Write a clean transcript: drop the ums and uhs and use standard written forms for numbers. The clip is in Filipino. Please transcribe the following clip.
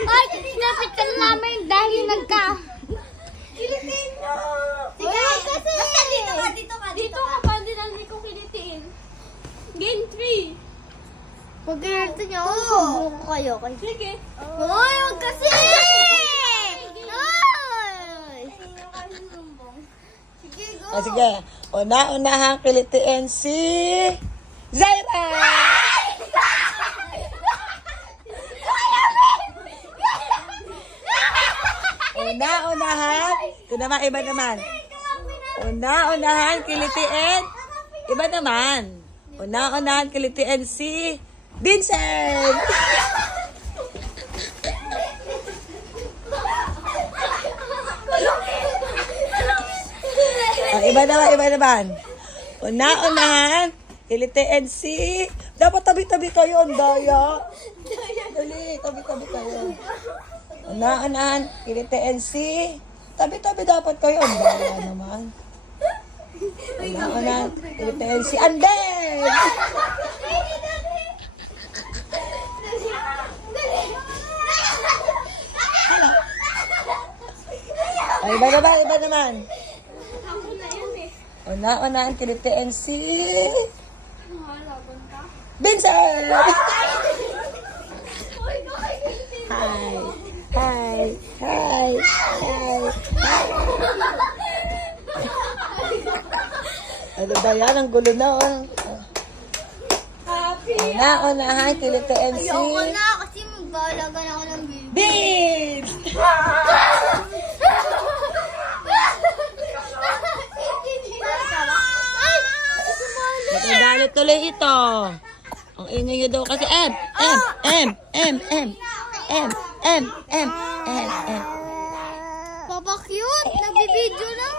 Ay, sinapit ka namin dahil nagka... Kilitiin nyo! Sige, kasi... Basta dito ka, dito ka. Dito ka pa din ang hindi ko kilitiin. Game 3. Pag ginarito nyo, subukan ko kayo. Sige. Hoy, huwag kasi! Hoy! Sige, go! Ah, sige. Una-unahang kilitiin si... Zaira! Una-unahan. Ito naman, iba naman. Una-unahan kilitiin. Iba naman. Una-unahan kilitiin si... Vincent! Oh, iba naman. Una-unahan, kilitiin si... Dapat tabi-tabi kayo, ang daya. Dali, tabi-tabi kayo. Una-unahan, kilitiin si... Tabi-tabi dapat kayo, ang daya naman. Una-unahan, kilitiin si Anden! Ay, iba naman. Una-unahan, kilitiin si... Vincent! Hi! Ano ba yan? Ang gulo na, oh. Una-unahan, kilitiin si... Ayoko na kasi magbalagan ako ng baby. Vince! Nagagalit tuloy ito. Ang ingay nyo daw kasi M. Papa cute, nagbibideo lang.